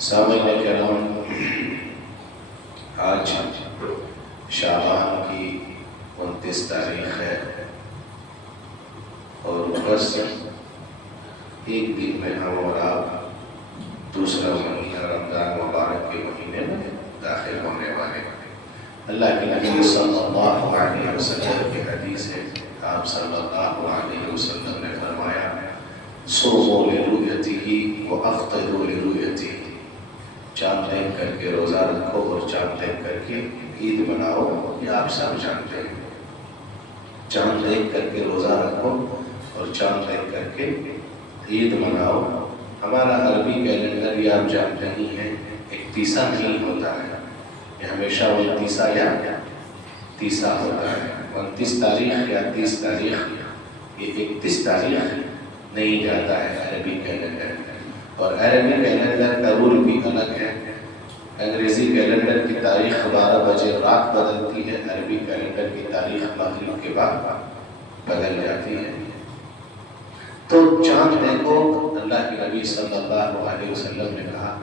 سامعین کرام، آج شعبان کی 29 تاریخ ہے اور بس ایک دن میں ہم اور آپ دوسرا مہینہ رمضان مبارک کے مہینے میں داخل ہونے والے ہیں۔ اللہ کے نبی صلی اللہ علیہ وسلم کی حدیث ہے، آپ صلی اللہ علیہ وسلم نے فرمایا صوموا لرؤیتہ وافطروا لرؤیتہ، چاند دیکھ کر کے روزہ رکھو اور چاند دیکھ کر کے عید مناؤ۔ یہ آپ سب جانتے ہیں، چاند دیکھ کر کے روزہ رکھو اور چاند دیکھ کر کے عید مناؤ۔ ہمارا عربی کیلنڈر یہ آپ جانتے ہی ہیں 31 نہیں ہوتا ہے، یہ ہمیشہ 29 یا 30 ہوتا ہے۔ 29 تاریخ یا 30 تاریخ، یہ 31 تاریخ نہیں جاتا ہے عربی کیلنڈر، اور عربی کیلنڈر کا رول بھی الگ ہے۔ انگریزی کیلنڈر کی تاریخ 12 بجے رات بدلتی ہے، عربی کیلنڈر کی تاریخ مغرب کے بعد بدل جاتی ہے۔ تو چاند دیکھو، اللہ کے نبی صلی اللہ علیہ وسلم نے کہا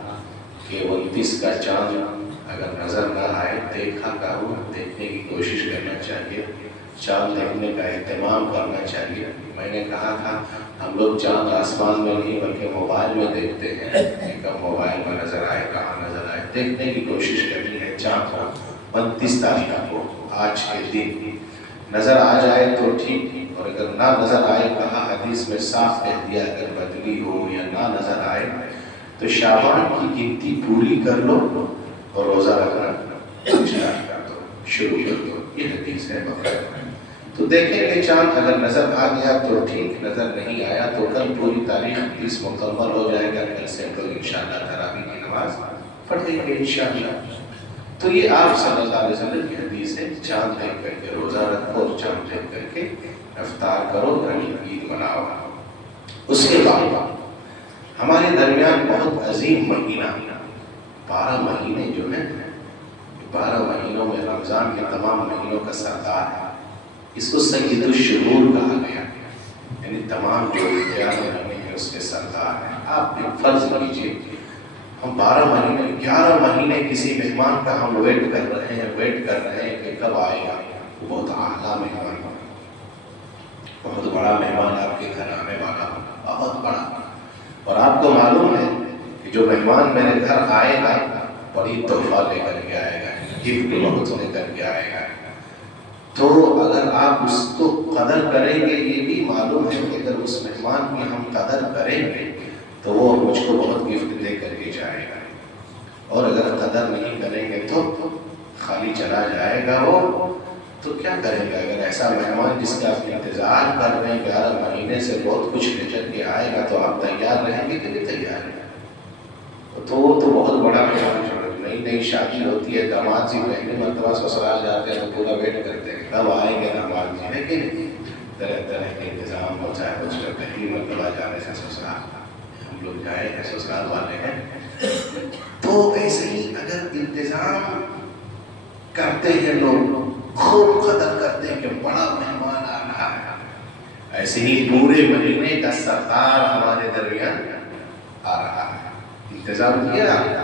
کہ 29 کا چاند اگر نظر نہ آئے، دیکھا کرو، دیکھنے کی کوشش کرنا چاہیے، چاند دیکھنے کا اہتمام کرنا چاہیے۔ میں نے کہا تھا ہم لوگ چاند آسمان میں نہیں بلکہ موبائل میں دیکھتے ہیں کہ کب موبائل میں نظر آئے، کہاں نظر آئے۔ دیکھنے کی کوشش کرنی ہے چاند کو 29 تاریخ کو، آج کے دن نظر آ جائے تو ٹھیک، اور اگر نہ نظر آئے، کہا حدیث میں صاف کہہ دیا اگر بدلی ہو یا نہ نظر آئے تو شعبان کی گنتی پوری کر لو اور روزہ رکھنا اسٹارٹ کر دو، شروع کر دو۔ یہ حدیث ہے بخاری۔ تو دیکھیں کہ چاند اگر نظر آ گیا تو ٹھیک، نظر نہیں آیا تو کل پوری تاریخ 30 مکمل ہو جائے گا، کل سے ہم لوگ انشاءاللہ تراویح کی نماز پڑھیں گے انشاءاللہ۔ تو یہ آپ صلی اللہ علیہ وسلم کی حدیث ہے، چاند دیکھ کر کے روزہ رکھو اور چاند دیکھ کر کے افطار کرو، یعنی عید مناؤ۔ اس کے بعد ہمارے درمیان بہت عظیم مہینہ، 12 مہینے جو ہیں، 12 مہینوں میں رمضان کے تمام مہینوں کا سردار ہے، اس کو سید الشہور کہا گیا، یعنی تمام جو 11 مہینے ہیں اس کے سردار ہیں۔ آپ بھی فرض کیجئے ہم 12 مہینے 11 مہینے کسی مہمان کا ہم ویٹ کر رہے ہیں کہ کب آئے گا۔ وہ بہت اعلیٰ مہمان ہوگا، بہت بڑا مہمان آپ کے گھر آنے والا ہوگا، بہت بڑا، اور آپ کو معلوم ہے کہ جو مہمان میرے گھر آئے گا بڑی تحفہ لے کر کے آئے گا، گفٹ بہت لے کر کے آئے گا۔ تو اگر آپ اس کو قدر کریں گے، یہ بھی معلوم ہے کہ اگر اس مہمان کی ہم قدر کریں گے تو وہ مجھ کو بہت گفٹ دے کر کے جائے گا، اور اگر قدر نہیں کریں گے تو خالی چلا جائے گا وہ، تو کیا کریں گے؟ اگر ایسا مہمان جس کا آپ انتظار کر رہے ہیں 11 مہینے سے بہت کچھ لے کر کے آئے گا تو آپ تیار رہیں گے کہ نہیں تیار ہیں؟ تو وہ تو بہت بڑا مہمان، نئی شادی ہوتی ہے، داماد جی پہلی مرتبہ سسرال جاتے ہیں تو پورا ویٹ کرتے ہیں کب آئیں گے داماد جی، ہے کہ نہیں؟ طرح طرح کے انتظام ہوتا ہے، اس کا پہلی مرتبہ جانے سے سسرال، ہم لوگ جائے ہیں سسرال والے ہیں، تو ایسے ہی اگر انتظام کرتے ہیں لوگ، خوب قدر کرتے ہیں کہ بڑا مہمان آ رہا ہے، ایسے ہی پورے مہینے کا سردار ہمارے درمیان آ رہا ہے۔ انتظام کیا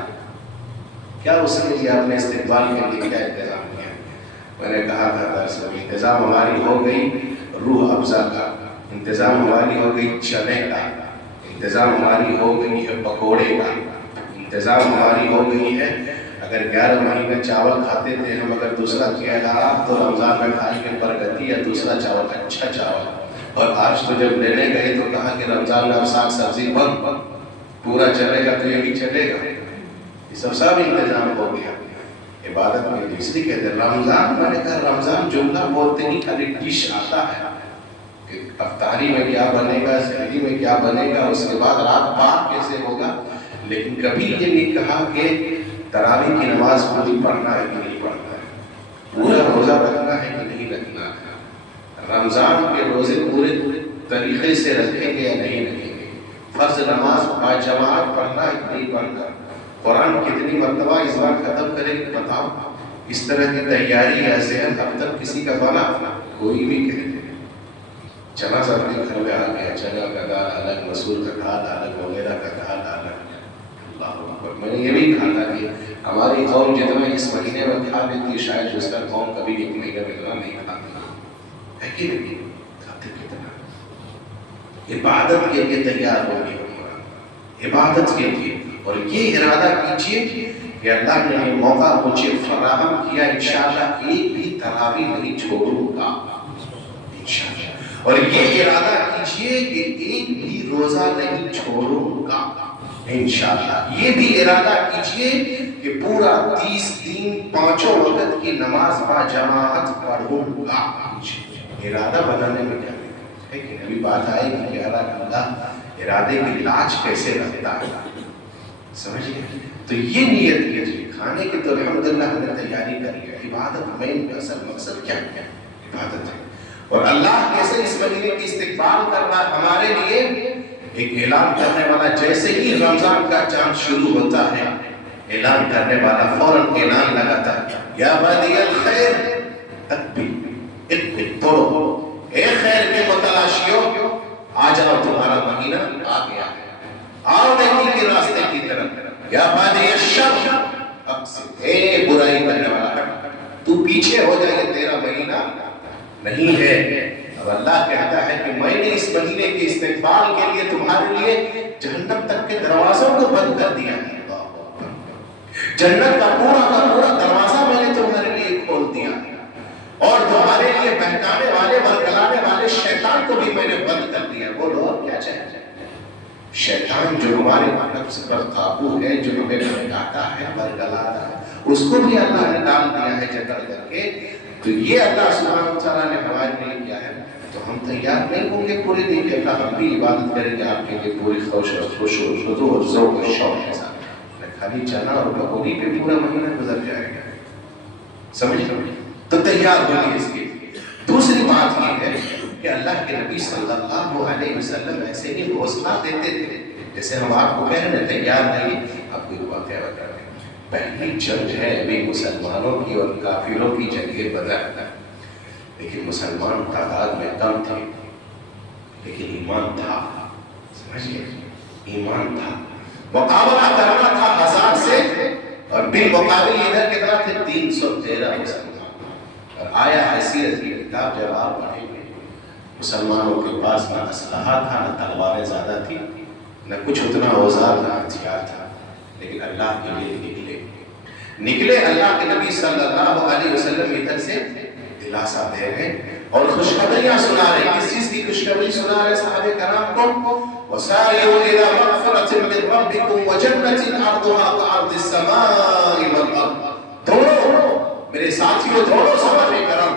کیا اس کے لیے آپ نے استقبال کے لیے کیا انتظام کیا؟ میں نے کہا تھا درس میں، انتظام ہماری ہو گئی روح افزا کا، انتظام ہماری ہو گئی چنے کا، انتظام ہماری ہو گئی ہے پکوڑے کا، انتظام ہماری ہو گئی ہے، اگر 11 مہینے چاول کھاتے تھے ہم، اگر دوسرا کیا آپ تو رمضان میں کھائیں گے برگتی یا دوسرا چاول، اچھا چاول، اور آج تو جب لینے گئے تو کہا کہ رمضان میں اب ساگ سبزی بند پورا چلے گا تو یہ بھی چلے گا، یہ سب انتظام ہو گیا۔ عبادت میں اس لیے کہتے ہیں رمضان، میں نے کہا رمضان جملہ بولتے ہی خالی ڈش آتا ہے کہ افطاری میں کیا بنے گا، سحری میں کیا بنے گا، اس کے بعد رات پاک کیسے ہوگا، لیکن کبھی یہ نہیں کہا کہ تراویح کی نماز پوری پڑھنا ہے کہ نہیں پڑھنا ہے، پورا روزہ رکھنا ہے کہ نہیں رکھنا ہے، رمضان کے روزے پورے طریقے سے رکھیں گے یا نہیں رکھیں گے، فرض نماز باجماعت پڑھنا ہے کہ نہیں پڑھنا، قرآن کتنی مرتبہ اس بار ختم کریں گے بتاؤ، اس طرح کی تیاری یا ذہن اب تک کسی کا بنا؟ کوئی بھی کہہ دے چنا سب کے گھر میں آ گیا، چنا کا دال الگ، مسور کا دال الگ، وغیرہ کا دال الگ، اللہ اکبر. میں نے یہ بھی کہا تھا کہ ہماری قوم جتنا اس مہینے میں کھا لیتی ہے شاید اس کا قوم کبھی ایک مہینے میں اتنا نہیں کھاتی ہے کہ نہیں. کھاتے کتنا عبادت کے لیے تیار ہوگی عبادت کے لیے. اور یہ ارادہ کیجیے کہ اللہ نے یہ موقع مجھے فراہم کیا انشاءاللہ ایک بھی تراویح نہیں چھوڑوں گا انشاءاللہ. اور یہ ارادہ کیجیے کہ ایک بھی روزہ نہیں چھوڑوں گا انشاءاللہ. یہ بھی ارادہ کیجیے کہ پورا 30 دن 5 وقت کی نماز با جماعت پڑھوں گا. ارادہ بنانے میں کیا ہے کہ ابھی بات آئے گی کہ اللہ ارادے کی لاج کیسے رکھتا ہے سمجھ گئے. تو یہ نیت کیجیے. کھانے کی تو الحمدللہ ہم نے تیاری کر لیا. عبادت میں اصل مقصد کیا ہے؟ عبادت ہے. اور اللہ کیسے اس مہینے کی استقبال کرنا ہمارے لیے ایک اعلان کرنے والا. جیسے ہی رمضان کا چاند شروع ہوتا ہے اعلان کرنے والا فوراً اعلان لگاتا ہے یا بادی الخیر اقبل اقبل توڑو اے خیر کے متلاشیوں آ جاؤ تمہارا مہینہ آ گیا ہے. آؤ نیکی کے راستے کی طرف. یا بادی الشر اقصد اے برائی کرنے والا تو پیچھے ہو جائے تیرا مہینہ نہیں ہے. اب اللہ کہتا ہے کہ میں نے اس مہینے کے استقبال کے لیے تمہارے لیے جہنم تک کے دروازوں کو بند کر دیا ہے. جنت کا پورا دروازہ میں نے تمہارے لیے کھول دیا اور تمہارے لیے بہکانے والے ورگلانے والے شیطان کو بھی میں نے بند کر دیا. وہ لوگ کیا چاہتے ہیں؟ شیطان جو ہمارے نفس پر قابو ہے جو ہمیں بہکاتا ہے ورگلاتا ہے اس کو بھی اللہ نے ڈال دیا ہے جکڑ کر کے. تو یہ اللہ سبحانہ وتعالیٰ نے ہمارے لیے کیا ہے. تو ہم تیار نہیں ہوں گے پورے دن کہ اللہ ہم بھی عبادت کریں گے آپ کے لیے پوری خوش و خضوع اور ذوق و شوق کے ساتھ. خالی چنا اور پکوڑی پہ پورا مہینہ گزر جائے گا. سمجھ تو تیار ہوگی اس کے. دوسری بات یہ ہے کہ اللہ کے نبی صلی اللہ علیہ وسلم ایسے ہی حوصلہ دیتے تھے جیسے ہم آپ کو کہہ رہے ہیں تیار نہیں. آپ کو ایک واقعہ بتا رہے ہیں. پہلی جنگ ہے ابھی مسلمانوں کی اور کافروں کی جنگ بدر. لیکن مسلمان تعداد میں کم تھے لیکن ایمان تھا. سمجھئے ایمان تھا. مقابلہ کرنا تھا 1000 سے اور بالمقابل ادھر کتنا تھے 313 مسلمان. اور آیا حیثیت کی کتاب جب آپ پڑھیں گے مسلمانوں کے پاس نہ اسلحہ تھا نہ تلواریں زیادہ تھی نہ کچھ اتنا اوزار نہ ہتھیار تھا. لیکن اللہ کے لیے نکلے. اللہ کے نبی صلی اللہ علیہ وسلم ادھر سے دلاسا دے رہے اور خوشخبریاں سنا رہے. کس چیز کی خوشخبری سنا رہے صحابہ کرام کو؟ وَسَارِعُوا إِلَىٰ مَغْفِرَةٍ مِّن رَّبِّكُمْ وَجَنَّةٍ عَرْضُهَا كَعَرْضِ السَّمَاءِ وَالْأَرْضِ. دوڑو میرے ساتھیوں دوڑو صحابہ کرام.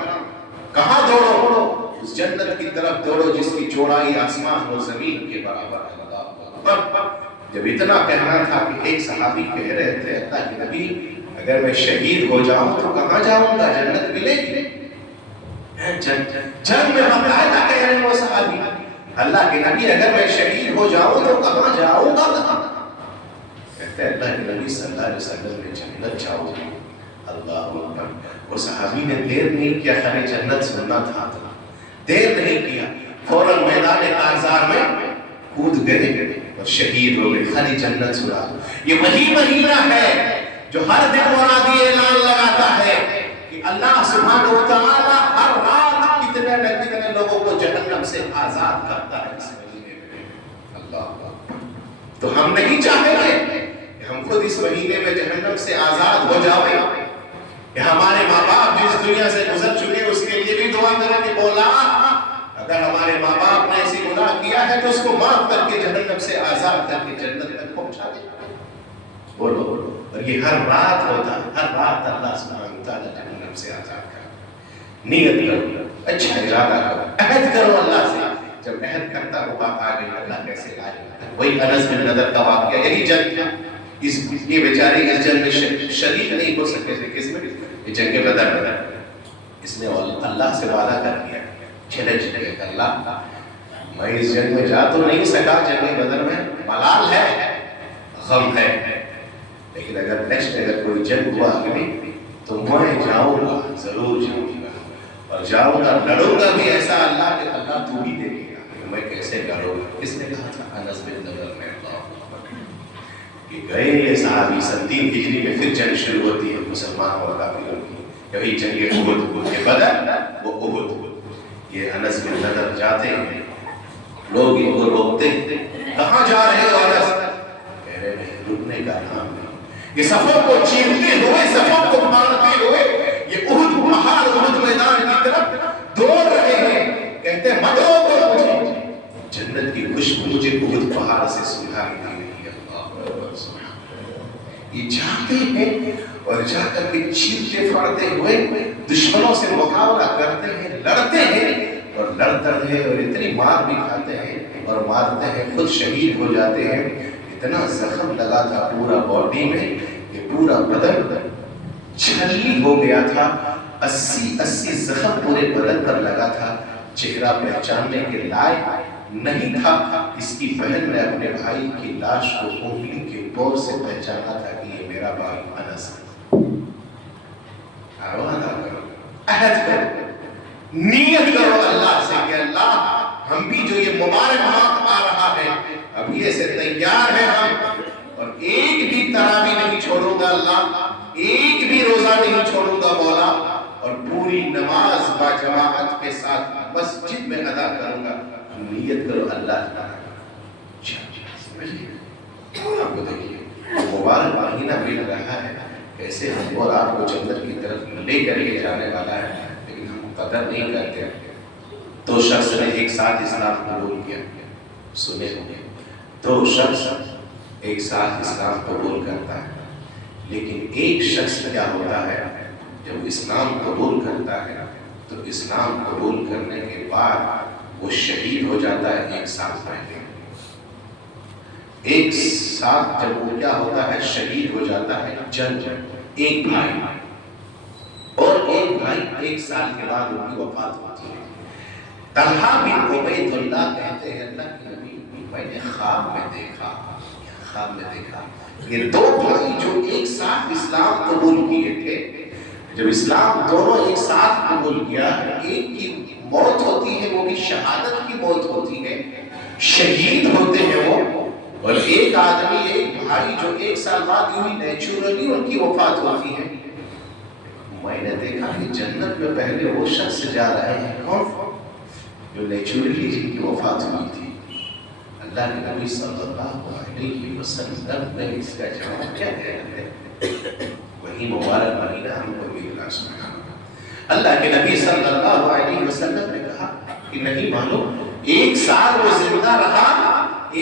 کہاں دوڑو؟ اس جنت کی طرف دوڑو جس کی چوڑائی آسمان و زمین کے برابر ہے. جب اتنا کہنا تھا کہ ایک صحابی کہہ رہے تھے اللہ کے نبی اگر میں شہید ہو جاؤں تو کہاں جاؤں گا؟ جنت ملے گی؟ جنگ میں باقاعدہ کہہ رہے ہیں وہ صحابی اللہ کے نبی اگر میں شہید ہو جاؤں تو کہاں جاؤں گا؟ کہتے ہیں اللہ کے نبی صلی اللہ علیہ وسلم نے جنت جاؤ گے. اللہ اکبر. وہ صحابی نے دیر نہیں کیا خالی جنت سننا تھا دیر نہیں کیا فوراً میدان کارزار میں کود گئے اور شہید ہو گئے. خالی جنت سنا. یہ وہی مہینہ ہے جو ہر دن مرادی اعلان لگاتا ہے کہ اللہ سبحانہ وتعالی ہر رات کتنے نہ کتنے لوگوں کو جہنم سے آزاد کرتا ہے اس مہینے میں. اللہ اکبر. تو ہم نہیں چاہیں گے کہ ہم خود اس مہینے میں جہنم سے آزاد ہو جائیں کہ ہمارے ماں باپ جس دنیا سے گزر چکے اس کے لیے بھی دعا کریں کہ مولا اگر ہمارے ماں باپ نے ایسی گناہ کیا ہے تو اس کو معاف کر کے جہنم سے آزاد کر کے جنت تک پہنچا دے. بولو. اور یہ ہر رات ہوتا ہے. ہر رات اللہ سبحانہ وتعالی جہنم سے آزاد کرتا. نیت کرو اچھا ارادہ کرو عہد کرو اللہ سے. جب عہد کرتا وہ بات آ گئی اللہ کیسے لائے. وہی انس بن نضر کا واقعہ. یہی جنگ یہ بیچاری اس جنگ میں شریک نہیں ہو سکے تھے. کس میں؟ یہ جنگ بدر. اس نے اللہ سے وعدہ کر دیا چلے کہ اللہ میں اس جنگ میں جا تو نہیں سکا. جنگ بدر میں ملال ہے غم ہے لیکن اگر نیکسٹ اگر کوئی جنگ ہوا آگے تو میں جاؤں گا ضرور جاؤں گا اور جاؤں گا لڑوں گا بھی ایسا اللہ کہ اللہ تو ہی دے گا. میں کیسے لڑوں گا؟ کس نے کہا تھا؟ انس بن نضر نے. کہ گئے یہ صحابی 3 ہجری میں پھر جنگ شروع ہوتی ہے مسلمان اور کافروں کی، یہی جنگ احد، یہ بدر وہ احد۔ یہ انس بن نضر جاتے ہیں، لوگ ان کو روکتے ہیں، کہاں جا رہے ہو انس؟ کہہ رہے ہیں رکنے کا نام نہیں۔ یہ صفوں کو چیرتے ہوئے، صفوں کو مارتے ہوئے یہ احد پہاڑ، احد میدان کی طرف دوڑ رہے ہیں، کہتے ہیں مت روکو مجھے، جنت کی خوشبو مجھے احد پہاڑ سے سنائی دے رہی ہے۔ اللہ اکبر سبحان اللہ۔ یہ جاتے ہیں اور جا کر کے چیرتے پھاڑتے ہوئے دشمنوں سے مقابلہ کرتے ہیں، لڑتے ہیں اور لڑتے ہیں اور اتنی مار بھی کھاتے ہیں اور مارتے ہیں، خود شہید ہو جاتے ہیں۔ اتنا زخم لگا تھا پورا باڈی میں کہ پورا بدن چھلنی ہو گیا تھا، 80 زخم پورے بدن پر لگا تھا، چہرہ پہچاننے کے لائق نہیں تھا۔ اس کی بہن نے اپنے بھائی کی لاش کو انگلی کے بور سے پہچانا تھا کہ یہ میرا بھائی انس ہے۔ عہد کرو، نیت کرو اللہ سے کہ اللہ ہم بھی جو یہ مبارک ماہ آ رہا ہے اب یہ سے تیار ہے ہم، اور ایک بھی تراویح نہیں چھوڑوں گا اللہ، ایک بھی روزہ نہیں چھوڑوں گا مولا، اور پوری نماز با جماعت کے ساتھ مسجد میں ادا کروں گا۔ نیت کرو اللہ تعالیٰ۔ آپ کو دیکھیے مبارک مہینہ مل رہا ہے، کیسے ہم اور آپ کو جنت کی طرف لے کر کے جانے والا ہے، لیکن ہم قدر نہیں کرتے۔ دو شخص نے ایک ساتھ اسلام قبول کیا، سنے ہوئے، دو شخص ایک ساتھ اسلام قبول کرتا ہے، لیکن ایک شخص کیا ہوتا ہے جب اسلام قبول کرتا ہے تو اسلام قبول کرنے کے بعد وہ شہید ہو جاتا ہے ایک سال پہلے۔ ایک ساتھ جب وہ کیا ہوتا ہے شہید ہو جاتا ہے جنگ، ایک بھائی، اور ایک بھائی ایک سال کے بعد ان کی وفات ہوتی ہے۔ طلحہ بن عبید اللہ کہتے ہیں اللہ کے نبی میں نے خواب میں دیکھا یہ دو بھائی جو ایک ساتھ اسلام قبول کیے تھے، جب اسلام دونوں ایک ساتھ قبول کیا، ایک کی موت ہوتی ہے وہ بھی شہادت کی موت ہوتی ہے، شہید ہوتے ہیں وہ، اور ایک آدمی ایک بھائی جو ایک سال بعد یوں ہی نیچورلی ان کی وفات ہوتی ہے۔ میں نے دیکھا کہ جنت میں پہلے وہ شخص جا رہے ہیں، کون؟ جو نیچورلی جن کی وفات ہوئی تھی۔ اللہ کے نبی صلی اللہ علیہ وسلم نے اس کا جواب کیا دیا ہے؟ وہی مبارک مہینہ ہم کو بھی سبحان اللہ۔ اللہ کے نبی صلی اللہ علیہ وسلم نے کہا کہ نہیں معلوم، ایک سال وہ زندہ رہا،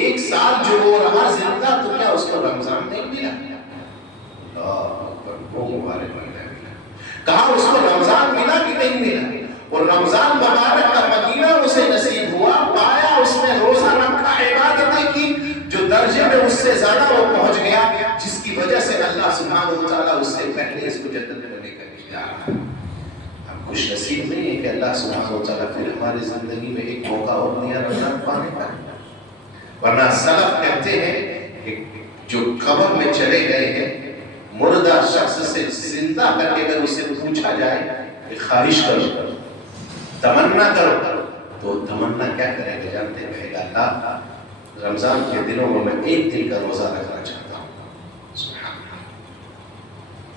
ایک سال جو وہ رہا زندہ، تو کیا اس کو رمضان نہیں ملا؟ اللہ اکبر، وہ مبارک مہینہ ملا۔ کہا اس کو رمضان ملا کہ نہیں ملا؟ اور رمضان مبارک کا مدینہ اسے نصیب ہوا، پایا اس میں روزہ رکھا، عبادتیں کی، جو درجے میں اس سے زیادہ وہ پہنچ گیا، جس کی وجہ سے اللہ سبحانہ وتعالیٰ اس سے پہلے اس کو جنت میں لے کر کے جا رہا ہے۔ ہم خوش نصیب نہیں ہے کہ اللہ سبحانہ وتعالیٰ پھر ہماری زندگی میں ایک موقع اور دیا رمضان پانے کا، ورنہ سلف کہتے ہیں کہ جو قبر میں چلے گئے ہیں، مردہ شخص سے زندہ کر کے اگر اسے پوچھا جائے کہ خواہش کرو، تمنا کرو، تو تمنا کیا کرے گا جانتے ہیں؟ کہے گا اللہ رمضان کے دنوں میں میں ایک دن کا روزہ رکھنا چاہتا ہوں۔ سبحان اللہ،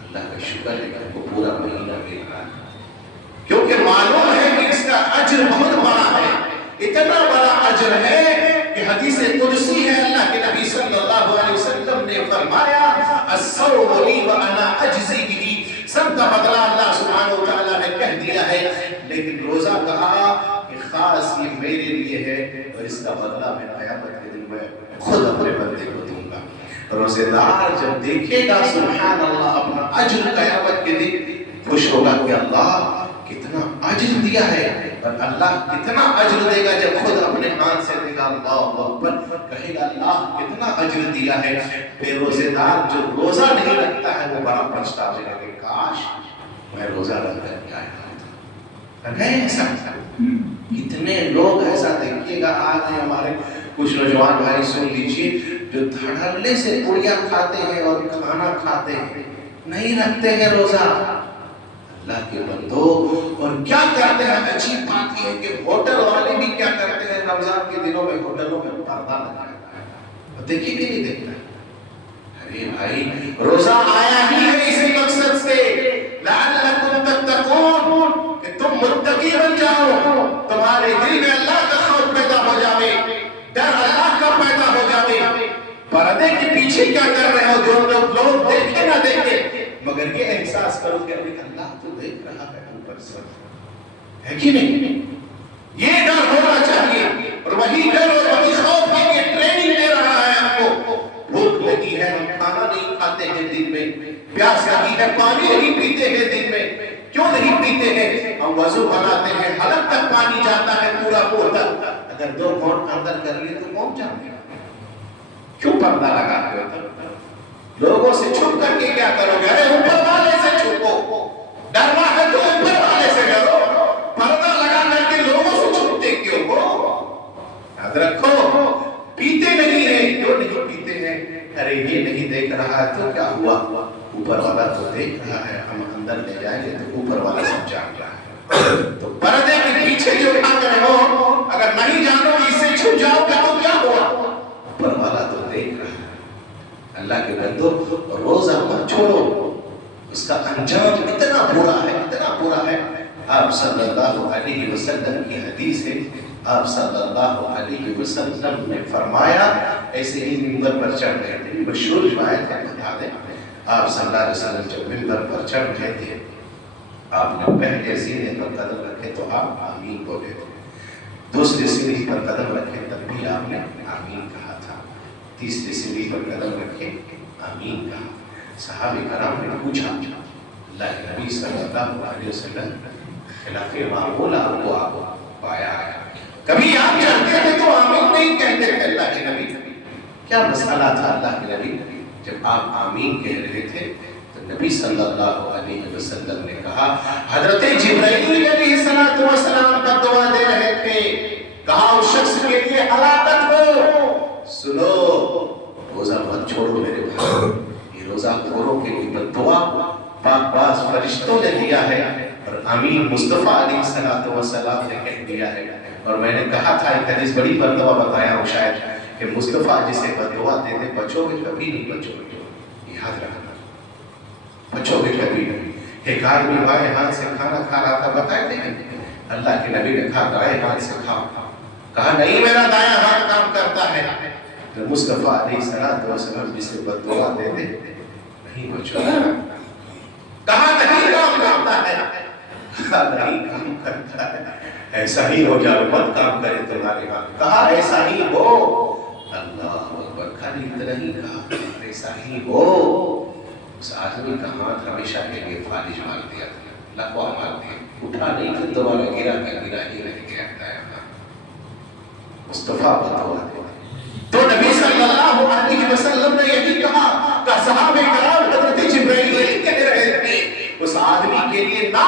اللہ کا شکر ہے کہ وہ پورا مہینہ مل رہا ہے، کیونکہ معلوم ہے کہ اس کا اجر بہت بڑا ہے، اتنا بڑا اجر ہے کہ حدیث قدسی ہے، اللہ کے نبی صلی اللہ علیہ وسلم نے فرمایا الصوم لی وانا اجزی بہ، سب کا بدلہ اللہ سبحانہ وتعالیٰ نے کہہ دیا ہے، لیکن روزہ کہا کہ خاص یہ میرے لیے ہے، اور اس کا بدلہ میں قیامت کے دن میں خود اپنے بندے کو دوں گا۔ روزے دار جب دیکھے گا سبحان اللہ اپنا اجر قیامت کے دن، خوش ہوگا کہ اللہ کتنا اجر دیا ہے، اور اللہ کتنا اجر دے گا جب خود اپنے ہاتھ سے دے گا اللہ اکبر، کہے گا اللہ کتنا اجر دیا ہے۔ بے روزے دار جو روزہ نہیں رکھتا ہے وہ بڑا پچھتاوے گا کہ کاش میں روزہ رکھ کر کیا ہوتا۔ ایسا کتنے لوگ ایسا دیکھیے گا، آج ہمارے کچھ نوجوان بھائی سن لیجیے، جو دھڑلے سے پوڑیاں کھاتے ہیں اور کھانا کھاتے ہیں، نہیں رکھتے ہیں روزہ۔ اللہ کے بندو، اور کیا کرتے ہیں؟ عجیب بات یہ ہے کہ ہوٹل والے بھی کیا کرتے ہیں رمضان کے دنوں میں ہوٹلوں میں پردہ لگایا ہے، دیکھیے کہ نہیں دیکھتا ہے؟ ارے بھائی روزہ آیا ہی ہے اسی مقصد سے لعلکم تتقون کہ تم متقی بن جاؤ، تمہارے دل میں اللہ کا خوف پیدا ہو جائے، ڈر اللہ کا پیدا ہو جائے۔ پردے کے پیچھے کیا کر رہے ہو جو لوگ دیکھے نہ دیکھے، مگر یہ احساس کرو کہ اللہ تو دیکھ رہا ہے اوپر سے، ہے کہ نہیں؟ یہ ڈر ہونا چاہیے، اور وہی ڈر اور وہی خوف کے لیے ٹریننگ دے رہا ہے آپ کو۔ بھوک لگی ہے ہم کھانا نہیں کھاتے ہیں دن میں، پیاس لگی ہے پانی نہیں پیتے ہیں دن میں، کیوں نہیں پیتے ہیں؟ ہم وضو بناتے ہیں حلق تک پانی جاتا ہے پورا تک، اگر 2 گھونٹ اندر کر لیے تو کون جانے گا؟ کیوں پردہ لگاتے ہو؟ لوگوں سے چھپ کر کے کیا کرو گے؟ ارے اوپر والے سے چھپو، ڈرنا ہے تو اوپر والے سے ڈرو، پردہ لگا کر کے لوگوں سے چھپتے کیوں ہو؟ یاد رکھو پیتے نہیں ہیں، کیوں نہیں پیتے ہیں؟ ارے یہ نہیں دیکھ رہا ہے تو کیا ہوا؟ اوپر والا تو دیکھ رہا ہے، ہم اندر لے جائیں گے تو اوپر والا سب جان رہا ہے۔ تو پردے کے پیچھے جو بھاگ رہے ہو، اگر نہیں جانو اس سے چھپ جاؤ گے تو کیا ہوا؟ اوپر والا تو دیکھ رہا ہے۔ اللہ کے بندو روزہ مت چھوڑو، اس کا انجام اتنا برا ہے، اتنا برا ہے۔ آپ صلی اللہ علیہ وسلم کی حدیث ہے، آپ صلی اللہ علیہ وسلم نے فرمایا، ایسے ہی منبر پر چڑھ رہے تھے، مشہور روایت ہے، بتا دیں، آپ صلی اللہ علیہ وسلم جب منبر پر چڑھ رہے تھے، آپ نے پہلے سینے پر قدم رکھے تو آپ آمین بولے تھے، دوسرے سینے پر قدم رکھے تب بھی آپ نے آمین کہا تھا، تیسرے سینے پر قدم رکھے آمین کہا۔ صحابہ کرام نے پوچھا، اللہ کے نبی صلی اللہ علیہ وسلم خلاف معمول آپ کو پایا ہے، کبھی آپ چاہتے تھے تو آمین نہیں کہتے تھے اللہ کے نبی، کیا مسئلہ تھا اللہ کے نبی؟ جب آپ آمین کہہ رہے تھے تو نبی صلی اللہ علیہ وسلم نے کہا، حضرت جبرائیل علیہ السلام کا دعا دے رہے تھے، کہا اس شخص کے لیے ہلاکت ہو۔ سنو روزہ مت چھوڑو میرے بھائی، یہ روزہ خوروں کے لیے دعا پاک باز فرشتوں نے دیا ہے، اور امین مصطفیٰ علیہ السلام نے کہہ دیا ہے۔ اور میں نے کہا تھا ایک حدیث بڑی مرتبہ بتایا ہوں شاید، کہ مصطفیٰ جسے بددعا دیتے بچو گے کبھی نہیں، بچو گے، یاد رکھنا، بچو گے کبھی نہیں۔ ایک آدمی بائیں ہاتھ سے کھانا کھا رہا تھا، بتائے تھے اللہ کے نبی نے کہا دائیں ہاتھ سے کھاؤ، کہا نہیں میرا دایاں ہاتھ کام کرتا ہے۔ تو مصطفیٰ علیہ السلام جسے بددعا دیتے نہیں بچو گے، کہا نہیں کام کرتا ہے، کہا نہیں کام کرتا ہے، ایسا ہی ہو جاؤ مت کام کرے تمہارے ہاتھ، کہا ایسا ہی ہو، اللہ اکبر، خالی اتنا ہی کہا ایسا ہی ہو۔ اس آدمی کا ہاتھ ہمیشہ کے لیے فالج مار دیا تھا، لقوا مار دیا، اٹھا نہیں پھر دوبارہ گرا ہی رہ گیا تھا۔ مصطفیٰ بددعا دیتے تو نبی صلی اللہ علیہ وسلم نے یہی کہا کہ صحابہ کرام حضرت جبرائیل کہہ رہے تھے اس آدمی کے لیے نہ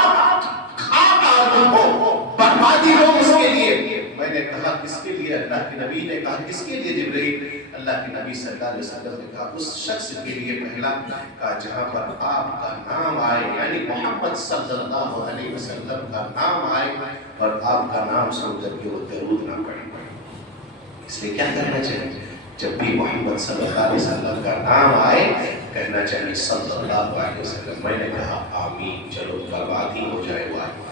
خاک آدم ہو، بربادی ہو اس کے لیے۔ میں نے کہا کس کے لیے؟ اللہ کے نبی نے کہا کس کے لیے جبرائیل؟ اللہ کے نبی صلی اللہ علیہ وسلم نے کہا اس شخص کے لیے پہلا کہا جہاں پر آپ کا نام آئے، یعنی محمد صلی اللہ علیہ وسلم کا نام آئے اور آپ کا نام سن کر کے وہ درود نہ پڑے۔ اس لیے کیا کرنا چاہیے؟ جب بھی محمد صلی اللہ علیہ وسلم کا نام آئے کہنا چاہیے صلی اللہ علیہ وسلم۔ میں نے کہا آمین، چلو بربادی ہو جائے وہ آدمی۔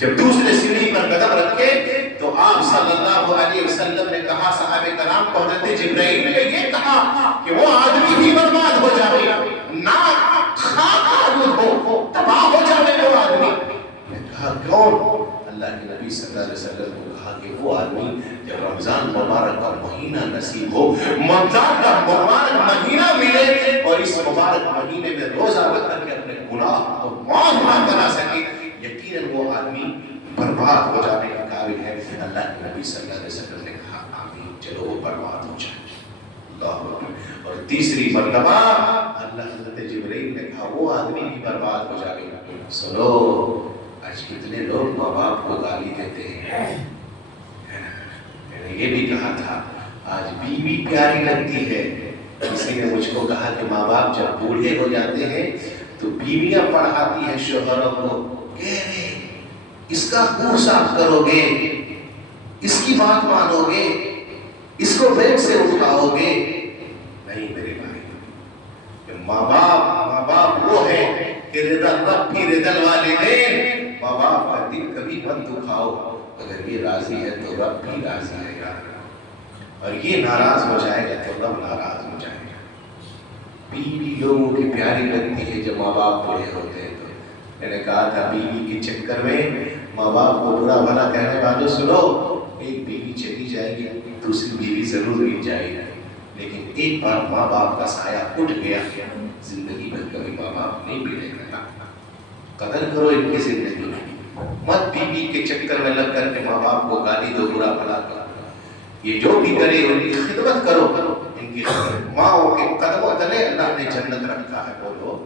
جب دوسرے سیڑھی پر قدم رکھے تو آپ صلی اللہ علیہ وسلم نے کہا صحابہ کرام کو حضرت جبرائیل نے یہ کہا کہ وہ آدمی بھی برباد ہو جائے، نہ خاک آلود ہو، تباہ ہو جائے وہ آدمی۔ میں کہا کون؟ اللہ کے نبی صلی اللہ علیہ وسلم نے کہا کہ وہ آدمی جب رمضان مبارک کا مہینہ نصیب ہو، رمضان کا مبارک مہینہ ملے اور اس مبارک مہینے میں روزہ رکھ کر کے اپنے گناہ کو معاف نہ کرا سکے، یقیناً وہ آدمی برباد ہو جانے کا قابل ہے۔ اللہ کے نبی صلی اللہ علیہ وسلم نے کہا آمین، چلو وہ برباد ہو جائے۔ اللہ اکبر۔ اور تیسری مرتبہ اللہ حضرت جبرائیل نے کہا وہ آدمی بھی برباد ہو جائے گا۔ سنو آج کتنے لوگ ماں باپ کو گالی دیتے ہیں، میں نے یہ بھی کہا تھا آج بیوی پیاری لگتی ہے۔ کسی نے مجھ کو کہا کہ ماں باپ جب بوڑھے ہو جاتے ہیں تو بیویاں پڑھاتی ہیں شوہروں کو، کہہ رہے اس کا منہ صاف کرو گے، اس کی بات مانو گے، اس کو بیڈ سے اٹھاؤ گے۔ نہیں میرے بھائی، ماں باپ وہ ہے کہ رضا رب بھی رضا الوالدین، ماں باپ کا دل کبھی مت دکھاؤ، اگر یہ راضی ہے تو رب بھی راضی ہے گا، اور یہ ناراض ہو جائے گا تو رب ناراض ہو جائے گا۔ بیوی لوگوں کی پیاری لگتی ہے جب ماں باپ بڑے ہوتے ہیں۔ تو میں نے کہا تھا بیوی کے چکر میں ماں باپ کو برا بھلا کہنے والوں سنو، ایک بیوی چلی جائے گی دوسری بیوی ضرور مل جائے گی، لیکن ایک بار ماں باپ کا سایہ اٹھ گیا زندگی بھر کبھی ماں باپ نہیں ملے گا۔ قدر کرو ان کی زندگی میں، مت بیوی کے چکر میں لگ کر کے ماں باپ کو گالی دو، برا بھلا کرو۔ یہ جو بھی کرے ان کی خدمت کرو، ان کی ماں کے قدموں تلے اللہ نے جنت رکھا ہے، بولو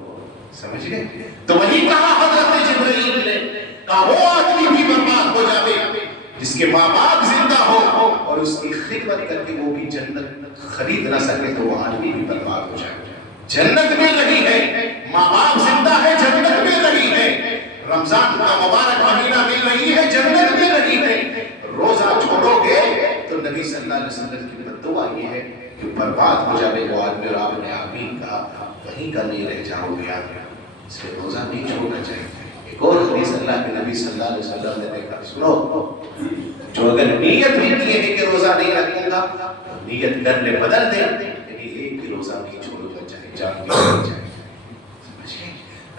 سمجھ گئے؟ تو وہی کہا حضرت جبرائیل نے، کہا وہ آدمی بھی برباد ہو جاوے جس کے ماں باپ زندہ ہو اور اس کی خدمت کر کے وہ بھی جنت خرید نہ سکے تو وہ آدمی بھی برباد ہو جائے۔ جنت مل رہی ہے، ماں باپ زندہ ہے، جنت مل رہی ہے، رمضان کا مبارک مہینہ مل رہی ہے، جنت مل رہی ہے۔ روزہ چھوڑو گے تو نبی صلی اللہ علیہ وسلم کی بددعا یہ ہے کہ برباد ہو جائے وہ آدمی، اور آپ نے آمین کہا، کہیں کا نہیں رہ جاؤ گے آپ، اس لیے روزہ نہیں چھوڑنا چاہیے۔ ایک اور حدیث اللہ کے نبی صلی اللہ علیہ وسلم نے کہا، سنو، جو اگر نیت بھی کیے ہیں کہ روزہ نہیں رکھوں گا، نیت کر لے، بدل دے، یعنی ایک بھی روزہ نہیں چھوڑنا چاہیے، جان بھی نہیں چاہیے۔ سمجھ گئے؟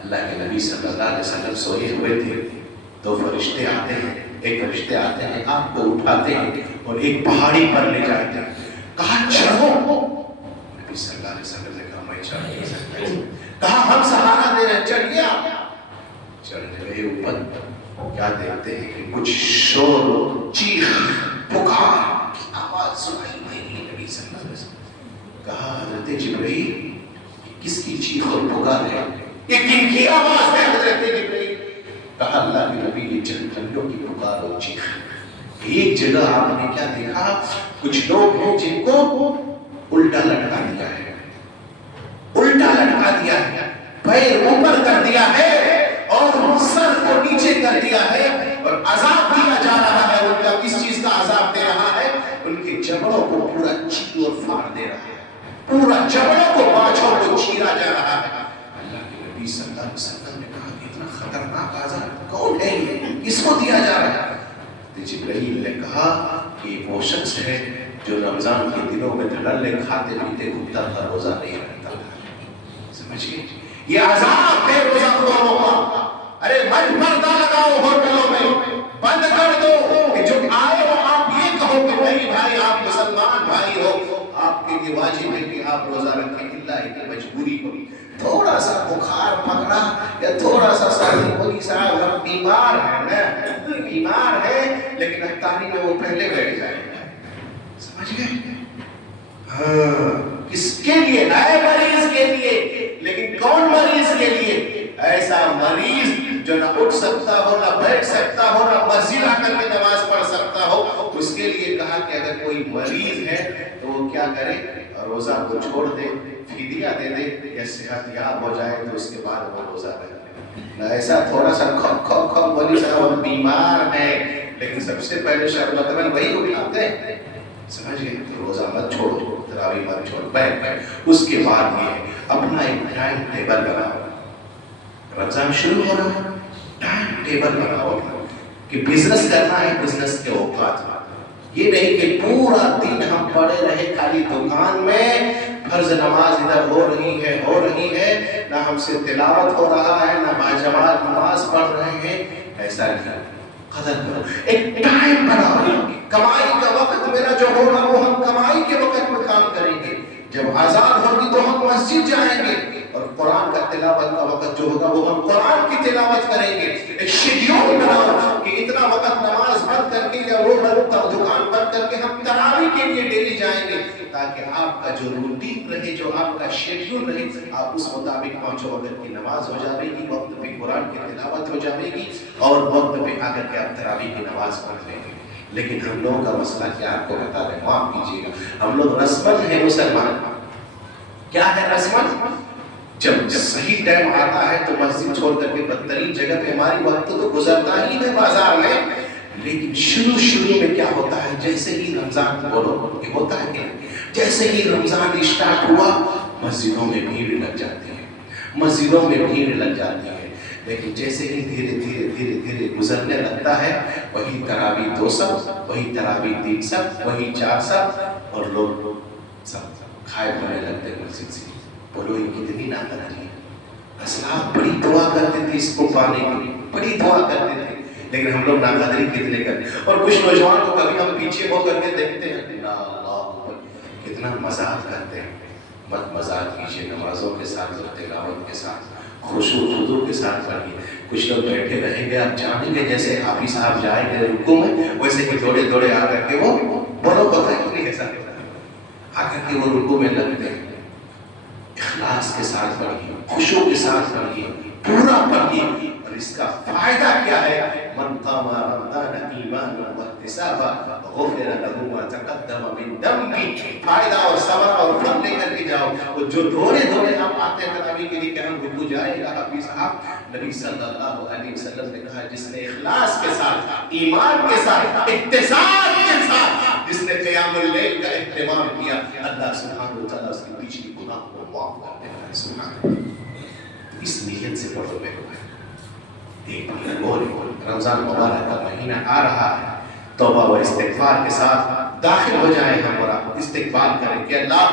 اللہ کے نبی صلی اللہ علیہ وسلم سوئے ہوئے تھے، دو فرشتے آتے ہیں، ایک فرشتے آتے ہیں آپ کو اٹھاتے ہیں اور ایک پہاڑی پر لے جاتے ہیں، کہا چڑھو، نبی صلی اللہ علیہ وسلم نے کہا میں چڑھ نہیں سکتا، کہا ہم سہارا دے رہے، چڑھ گیا، چڑھنے لگے اوپر، کیا دیکھتے ہیں کہ کچھ شور، چیخ، پکار کی آواز سنائی دے، نبی صلی اللہ علیہ وسلم کہا حضرت جبرائیل کس کی چیخ اور پکار ہے، یہ کن کی آواز ہے حضرت جبرائیل؟ کہا اللہ کے نبی یہ جنتیوں کی پکار اور چیخ۔ ایک جگہ آپ نے کیا دیکھا، کچھ لوگ ہیں جن کو الٹا لٹکا دیا ہے، الٹا لٹکا دیا ہے، پیر اوپر کر دیا ہے اور سر کو نیچے کر دیا ہے، اور عذاب دیا جا رہا ہے۔ ان کا کس چیز کا عذاب دے رہا ہے؟ ان کے جبڑوں کو پورا چیر اور پھاڑ دے رہا ہے، پورا جبڑوں کو، باجھوں کو چیرا جا رہا ہے۔ اللہ کے نبی صلی اللہ علیہ وسلم نے کہا کہ اتنا خطرناک عذاب کون ہے یہ، کس کو دیا جا رہا ہے؟ تو جبرائیل نے کہا کہ وہ شخص ہے جو رمضان کے دنوں میں دھڑلے کھاتے پیتے گھومتا تھا، روزہ نہیں رکھتا تھا۔ سمجھ گئے؟ یہ عذاب ہے روزہ خوروں کا۔ ارے من پردہ لگاؤ ہوٹلوں میں، بند کر دو کہ جو آئے وہ آپ یہ کہو کہ نہیں بھائی آپ مسلمان بھائی ہو، آپ کے لیے واجب ہے کہ آپ روزہ رکھیں، اللہ کی مجبوری ہو، تھوڑا سا بخار پکڑا یا تھوڑا سا سردی ہوگی، صاحب ہم بیمار ہیں نا، بیمار ہے، لیکن افطاری میں وہ پہلے بیٹھ جائے گا۔ سمجھ گئے؟ ہاں، کس کے لیے؟ نئے مریض کے لیے، لیکن کون مریض کے لیے؟ ایسا مریض جو نہ اٹھ سکتا ہو، نہ بیٹھ سکتا ہو، نہ مسجد آ کر کے نماز پڑھ سکتا ہو، اس کے لیے کہا کہ اگر کوئی مریض ہے تو وہ کیا کرے، روزہ کو چھوڑ دے، فدیہ دے دے، یا صحت یاب ہو جائے تو اس کے بعد وہ روزہ رکھے۔ نہ ایسا تھوڑا سا کھپ بولی صاحب ہم بیمار ہیں، لیکن سب سے پہلے شربت میں وہی اٹھاتے ہیں۔ سمجھ گئے؟ تو روزہ مت چھوڑو، تراویح مت چھوڑو، بیٹھ۔ اس کے بعد یہ اپنا ایک ٹائم ٹیبل بناؤ، رمضان شروع ہو رہا ہے، ٹائم ٹیبل بناؤ کہ بزنس کرنا ہے، بزنس کے اوقات، یہ نہیں کہ پورا دن ہم پڑے رہے خالی دکان میں، فرض نماز ادھر ہو رہی ہے، نہ ہم سے تلاوت ہو رہا ہے، نہ باجماعت نماز پڑھ رہے ہیں۔ ایسا نہیں، قدر کرو، ایک ٹائم بناؤ، کمائی کا وقت میرا جو ہوگا وہ ہم کمائی کے وقت میں کام کریں گے، جب آزاد ہوگی تو ہم مسجد جائیں گے، اور قرآن کا تلاوت کا وقت جو ہوگا وہ ہم قرآن کی تلاوت کریں گے۔ ایک شیڈیول بناؤ کہ اتنا وقت نماز بند کر کے یا وہ دکان بند کر کے ہم تراویح کے لیے ڈیلی جائیں گے، تاکہ آپ کا جو روٹین رہے، جو آپ کا شیڈیول رہے، آپ اس مطابق پہنچو۔ اگر کی نماز ہو جائے گی، وقت پہ قرآن کی تلاوت ہو جائے گی، اور وقت پہ آ کر کے آپ تراویح کی نماز پڑھ لیں گے۔ لیکن ہم لوگوں کا مسئلہ کیا، آپ کو بتا دیں، معاف کیجیے گا، ہم لوگ رسمن ہیں مسلمان۔ کیا ہے رسمن؟ جب صحیح ٹائم آتا ہے تو مسجد چھوڑ کر کے بدترین جگہ پہ، ہماری وقت تو گزرتا ہی ہے بازار میں، لیکن شروع میں کیا ہوتا ہے، جیسے ہی رمضان بولو یہ ہوتا ہے کہ جیسے ہی رمضان اسٹارٹ ہوا، مسجدوں میں بھیڑ لگ جاتی ہے، مسجدوں میں بھیڑ لگ جاتی ہے، لیکن جیسے ہی دھیرے دھیرے دھیرے دھیرے گزرنے لگتا ہے، وہی تراویح 2 صف، وہی تراویح 3 صف، وہی 4 صف، اور لوگ سب کھائے بھرنے لگتے مسجد سے۔ بولو یہ کتنی نادانی ہے۔ اسلاف بڑی دعا کرتے تھے اس کو پانے کی، بڑی دعا کرتے تھے، لیکن ہم لوگ ناقدری کتنے کرتے ہیں۔ اور کچھ نوجوان کو کبھی ہم پیچھے ہو کر کے دیکھتے ہیں، اللہ کتنا مذاق کرتے ہیں۔ مت مذاق کیجیے، نمازوں کے ساتھ، تلاوت کے ساتھ، خشوع خضوع کے ساتھ پڑھیے۔ کچھ لوگ بیٹھے رہیں گے، آپ جانیں گے جیسے حافظ صاحب جائیں گے رکوع میں، ویسے ہی دوڑے دوڑے آ کر کے وہ بولو پتہ ہی نہیں ایسا آ کر کے وہ رکوع میں لگتے ہیں۔ اخلاص کے ساتھ پڑھیے، خشوع کے ساتھ پڑھیے، پورا پڑھیے، اور اس کا فائدہ کیا ہے؟ من قام رمضان ایمانا واحتسابا غفر له ما تقدم من ذنبه۔ فائدہ اور صبر اور فضل لے کر کے جاؤ۔ اور جو دوڑے دوڑے آپ آتے ہیں تراویح کے لیے کہ ہم رکوع جائے گا، حافظ صاحب نبی صلی اللہ علیہ وسلم نے کہا جس نے اخلاص کے ساتھ، ایمان کے ساتھ، احتساب کے ساتھ جس نے قیام اللیل کا اہتمام کیا، اللہ سبحانہ وتعالیٰ اس کی پچھلی گناہ کو معاف کر دیتا ہے۔ سبحان اللہ۔ اس نیت سے پڑھو میرے بھائی۔ ایک بول رمضان مبارک کا مہینہ آ رہا ہے، توبہ و استغفار کے ساتھ داخل ہو جائیں ہم، اور آپ استغفار کریں کہ اللہ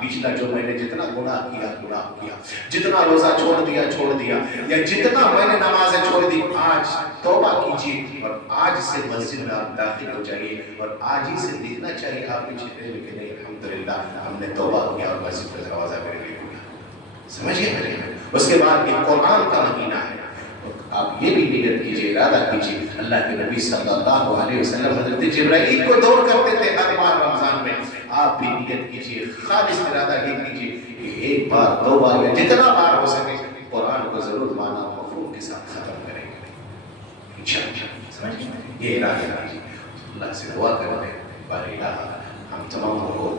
پچھلا جو میں نے جتنا گناہ کیا، جتنا روزہ چھوڑ دیا، یا جتنا میں نے نمازیں چھوڑ دی، آج توبہ کیجیے، اور آج سے مسجد میں آپ داخل ہو جائیے، اور آج ہی سے دیکھنا چاہیے آپ کے چہرے میں کہ نہیں الحمدللہ ہم نے توبہ کیا اور مسجد کا دروازہ میرے لیے کھلا۔ سمجھیے میرے، اس کے بعد یہ قرآن کا مہینہ ہے، آپ یہ بھی نیت کیجیے، ارادہ کیجیے۔ اللہ کے نبی صلی اللہ علیہ وسلم حضرت جبرائیل کو دور کرتے تھے ہر بار رمضان میں، آپ بھی نیت کیجیے، خالص ارادہ یہ کیجیے کہ ایک بار، 2 بار، یا جتنا بار ہو سکے قرآن کو ضرور معنی مفہوم کے ساتھ ختم کریں گے انشاءاللہ۔ یہ ارادہ کیجیے، اللہ سے دعا کرتے ہیں بار الہ ہم تمام کو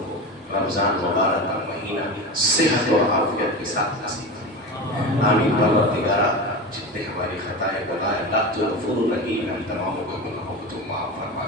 رمضان مبارک کا مہینہ صحت اور عافیت کے ساتھ نصیب فرمائے۔ آمین۔ پروردگارا جتنے ہماری خطائیں بتائیں، اللہ تو غفور رحیم، ہم تماموں کو گناہوں کو تو معاف فرما۔